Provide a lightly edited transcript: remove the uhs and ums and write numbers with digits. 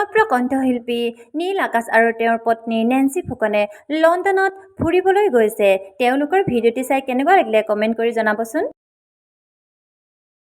জনপ্ৰিয় কণ্ঠশিল্পী নীল আকাশ আৰু তেওঁৰ পত্নী নেন্সি ফুকনে লণ্ডনত ফুৰিবলৈ গৈছে। তেওঁলোকৰ ভিডিঅ'টি চাই কেনেকুৱা লাগিলে কমেণ্ট কৰি জনাবচোন।